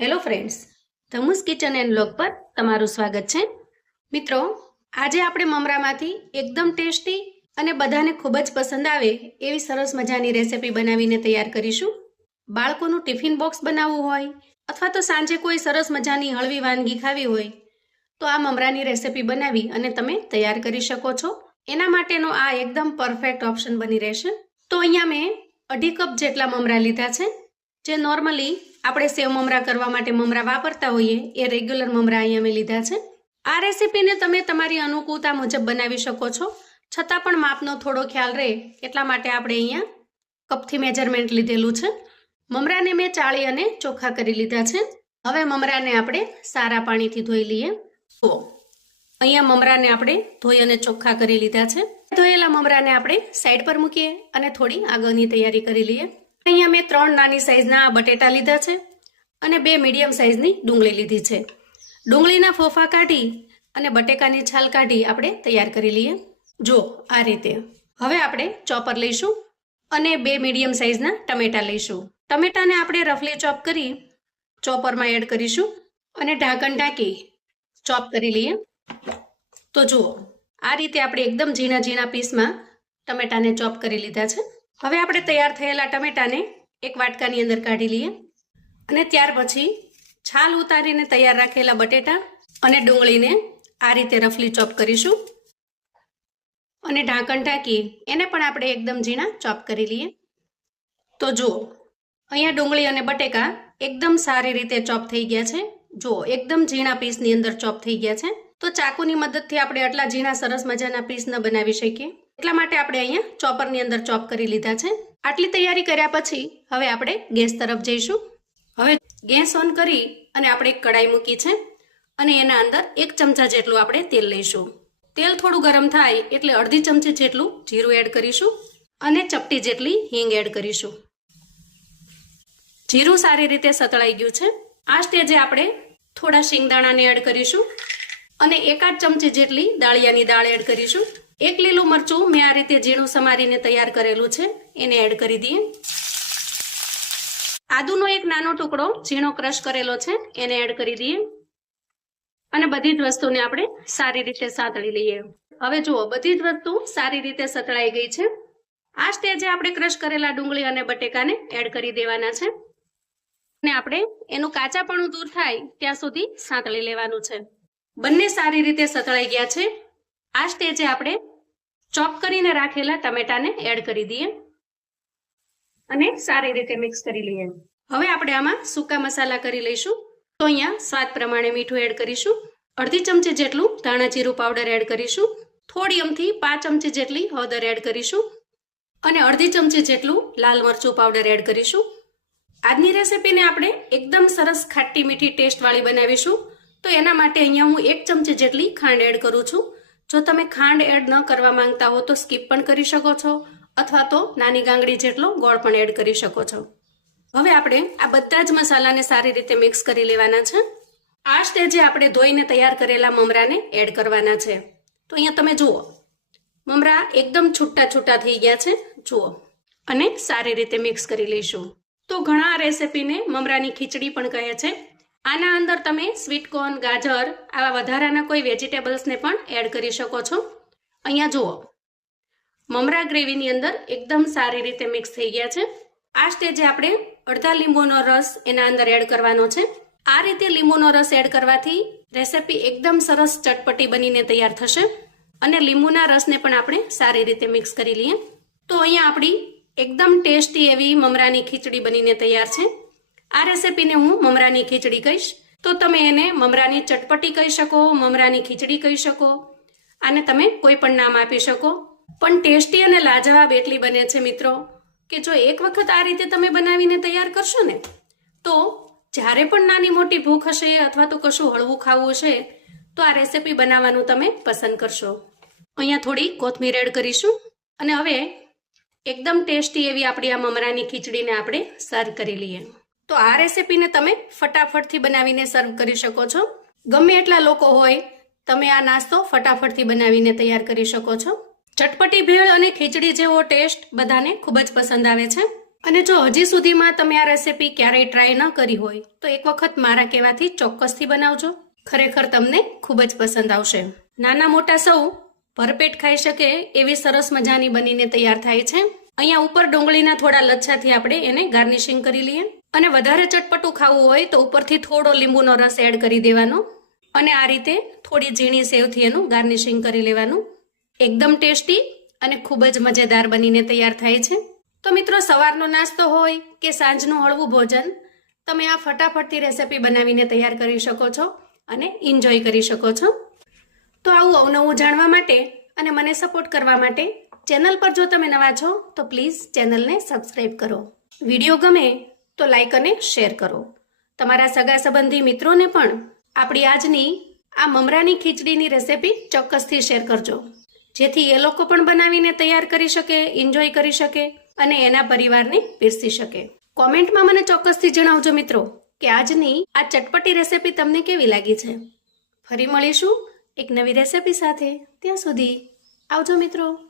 Hello friends Dhamus kitchen and blog પર તમારું સ્વાગત છે. મિત્રો, આજે આપણે મમરામાંથી એકદમ ટેસ્ટી અને બધાને ખૂબ જ પસંદ આવે એવી સરસ મજાની રેસીપી બનાવીને તૈયાર કરીશું. બાળકોનું ટિફિન બોક્સ બનાવવું હોય અથવા તો સાંજે કોઈ સરસ મજાની હળવી વાનગી ખાવી હોય, તો આ મમરાની રેસિપી બનાવી અને તમે તૈયાર કરી શકો છો. એના માટેનો આ એકદમ પરફેક્ટ ઓપ્શન બની રહેશે. તો અહીંયા મેં અઢી કપ જેટલા મમરા લીધા છે. જે નોર્મલી આપણે સેવ મમરા કરવા માટે મમરા વાપરતા હોઈએ, એ રેગ્યુલર મમરા અહીંયા મેં લીધા છે. આ રેસીપીને તમે તમારી અનુકૂળતા મુજબ બનાવી શકો છો. છતાં પણ માપનો થોડો ખ્યાલ રહે એટલા માટે આપણે અહીંયા કપથી મેજરમેન્ટ લીધેલું છે. મમરાને મેં ચાળી અને ચોખ્ખા કરી લીધા છે. હવે મમરાને આપણે સારા પાણીથી ધોઈ લઈએ. તો અહીંયા મમરાને આપણે ધોઈ અને ચોખ્ખા કરી લીધા છે. ધોયેલા મમરાને આપણે સાઈડ પર મૂકીએ અને થોડી આગળની તૈયારી કરી લઈએ. અહીંયા મેં ત્રણ નાની સાઇઝના બટેટા લીધા છે અને બે મીડિયમ સાઇઝની ડુંગળી લીધી છે. ડુંગળીના ફોફા કાઢી અને બટેકાની છાલ કાઢી આપણે તૈયાર કરી લઈએ. જો, આ રીતે. હવે આપણે ચોપર લઈશું અને બે મીડિયમ સાઇઝના ટમેટા લઈશું. ટમેટાને આપણે રફલી ચોપ કરી ચોપરમાં એડ કરીશું અને ઢાંકણ ઢાંકી ચોપ કરી લઈએ. તો જુઓ, આ રીતે આપણે એકદમ ઝીણા ઝીણા પીસમાં ટમેટાને ચોપ કરી લીધા છે. હવે આપણે તૈયાર થયેલા ટમેટાને એક વાટકાની અંદર કાઢી લઈએ. અને ત્યાર પછી છાલ ઉતારીને તૈયાર રાખેલા બટેટા અને ડુંગળીને આ રીતે રફલી ચોપ કરીશું. અને ઢાંકણ ઢાંકી એને પણ આપણે એકદમ ઝીણા ચોપ કરી લઈએ. તો જુઓ, અહીંયા ડુંગળી અને બટેકા એકદમ સારી રીતે ચોપ થઈ ગયા છે. જુઓ, એકદમ ઝીણા પીસની અંદર ચોપ થઈ ગયા છે. તો ચાકુની મદદથી આપણે આટલા ઝીણા સરસ મજાના પીસ ન બનાવી શકીએ. એટલા માટે આપણે અહીંયા ચોપરની અંદર ચોપ કરી લીધા છે. આટલી તૈયારી કર્યા પછી હવે આપણે ગેસ તરફ જઈશું. હવે ગેસ ઓન કરી અને આપણે એક કડાઈ મૂકી છે અને એના અંદર એક ચમચા જેટલું આપણે તેલ લઈશું. તેલ થોડું ગરમ થાય એટલે અડધી ચમચી જેટલું જીરું એડ કરીશું અને ચપટી જેટલી હિંગ એડ કરીશું. જીરું સારી રીતે સતળાઈ ગયું છે. આ સ્ટેજે આપણે થોડા શિંગદાણાને એડ કરીશું અને એકાદ ચમચી જેટલી દાળિયાની દાળ એડ કરીશું. એક લીલું મરચું મેં આ રીતે ઝીણું સમારીને તૈયાર કરેલું છે. એને એડ કરી દઈએ. આદુનો એક નાનો ટુકડો ઝીણો ક્રશ કરેલો છે. એને એડ કરી દઈએ. અને બધી જ વસ્તુને આપણે સારી રીતે સાંતળી લઈએ. હવે જુઓ, બધી જ વસ્તુ સારી રીતે સતળાઈ ગઈ છે. આ સ્ટેજે આપણે ક્રશ કરેલા ડુંગળી અને બટેકાને એડ કરી દેવાના છે. અને આપણે એનું કાચાપણું દૂર થાય ત્યાં સુધી સાંતળી લેવાનું છે. બંને સારી રીતે સતળાઈ ગયા છે. આ સ્ટેજે આપણે ચોપ કરીને રાખેલા ટમેટાને એડ કરી દઈએ અને સારી રીતે મિક્સ કરી લઈએ. હવે આપણે આમાં સૂકા મસાલા કરી લઈશું. તો અહીંયા સ્વાદ પ્રમાણે મીઠું એડ કરીશું. અડધી ચમચી જેટલું ધાણા જીરું પાવડર એડ કરીશું. થોડી અમથી પાંચ ચમચી જેટલી હળદર એડ કરીશું. અને અડધી ચમચી જેટલું લાલ મરચું પાવડર એડ કરીશું. આજની રેસીપીને આપણે એકદમ સરસ ખાટી મીઠી ટેસ્ટવાળી બનાવીશું. તો એના માટે અહીંયા હું એક ચમચી જેટલી ખાંડ એડ કરું છું. જો તમે ખાંડ એડ ન કરવા માંગતા હો તો સ્કીપ પણ કરી શકો છો, અથવા તો નાની ગાંગડી જેટલો ગોળ પણ એડ કરી શકો છો. હવે આપણે આ બધા જ મસાલાને સારી રીતે મિક્સ કરી લેવાના છે. આ સ્ટેજે આપણે ધોઈને તૈયાર કરેલા મમરાને એડ કરવાના છે. તો અહીંયા તમે જુઓ, મમરા એકદમ છૂટા છૂટા થઈ ગયા છે. જુઓ, અને સારી રીતે મિક્સ કરી લઈશું. તો ઘણા રેસીપીને મમરાની ખીચડી પણ કહે છે. આના અંદર તમે સ્વીટ કોર્ન ગાજર આવા વધારાના કોઈ વેજીટેબલ્સને પણ એડ કરી શકો છો. અહીંયા જુઓ. મમરા ગ્રેવીની અંદર એકદમ સારી રીતે મિક્સ થઈ ગયા છે. આ સ્ટેજે આપણે અડધા લીંબુનો રસ એના અંદર એડ કરવાનો છે. આ રીતે લીંબુનો રસ એડ કરવાથી રેસિપી એકદમ સરસ ચટપટી બનીને તૈયાર થશે અને લીંબુના રસને પણ આપણે સારી રીતે મિક્સ કરી લઈએ. તો અહીંયા આપણી એકદમ ટેસ્ટી એવી મમરાની ખીચડી બનીને તૈયાર છે. આ રેસીપીને હું મમરાની ખીચડી કહીશ. તો તમે એને મમરાની ચટપટી કહી શકો, મમરાની ખીચડી કહી શકો. આને તમે કોઈ પણ નામ આપી શકો. પણ ટેસ્ટી અને લાજવાબ એટલી બને છે મિત્રો કે જો એક વખત આ રીતે તમે બનાવીને તૈયાર કરશો ને, તો જ્યારે પણ નાની મોટી ભૂખ હશે અથવા તો કશું હળવું ખાવું હશે, તો આ રેસીપી બનાવવાનું તમે પસંદ કરશો. અહીંયા થોડી કોથમીર એડ કરીશું અને હવે એકદમ ટેસ્ટી એવી આપણી આ મમરાની ખીચડીને આપણે સર્વ કરી લઈએ. તો આ રેસીપીને તમે ફટાફટથી બનાવીને સર્વ કરી શકો છો. ગમે એટલા લોકો હોય, તમે આ નાસ્તો ફટાફટથી બનાવીને તૈયાર કરી શકો છો. ચટપટી ભેળ અને ખીચડી જેવો ટેસ્ટ બધાને ખૂબ જ પસંદ આવે છે. અને જો હજી સુધીમાં તમે આ રેસીપી ક્યારેય ટ્રાય ન કરી હોય, તો એક વખત મારા કહેવાથી ચોક્કસથી બનાવજો. ખરેખર તમને ખૂબ જ પસંદ આવશે. નાના મોટા સૌ ભરપેટ ખાઈ શકે એવી સરસ મજાની બનીને તૈયાર થાય છે. અહીંયા ઉપર ડુંગળીના થોડા લચ્છાથી આપણે એને ગાર્નિશિંગ કરી લઈએ. અને વધારે ચટપટું ખાવું હોય તો ઉપરથી થોડો લીંબુનો રસ એડ કરી દેવાનો અને આ રીતે થોડી ઝીણી સેવથી એનું ગાર્નિશિંગ કરી લેવાનું. એકદમ ટેસ્ટી અને ખૂબ જ મજેદાર બનીને તૈયાર થાય છે. તો મિત્રો, સવારનો નાસ્તો હોય કે સાંજનું હળવું ભોજન, તમે આ ફટાફટથી રેસિપી બનાવીને તૈયાર કરી શકો છો અને એન્જોય કરી શકો છો. તો આવું અવનવું જાણવા માટે અને મને સપોર્ટ કરવા માટે ચેનલ પર જો તમે નવા છો, તો પ્લીઝ ચેનલને સબસ્ક્રાઈબ કરો. વીડિયો ગમે તો લાઈક અને શેર કરો. તમારા સગા સંબંધી મિત્રોને પણ આપણી આજની આ મમરાની ખીચડીની રેસિપી ચોક્કસથી શેર કરજો. જેથી એ લોકો પણ બનાવીને તૈયાર કરી શકે એન્જોય કરી શકે અને એના પરિવારને પીરસી શકે. કોમેન્ટમાં મને ચોક્કસથી જણાવજો મિત્રો કે આજની આ ચટપટી રેસિપી તમને કેવી લાગી છે? ફરી મળીશું એક નવી રેસિપી સાથે. ત્યાં સુધી આવજો મિત્રો.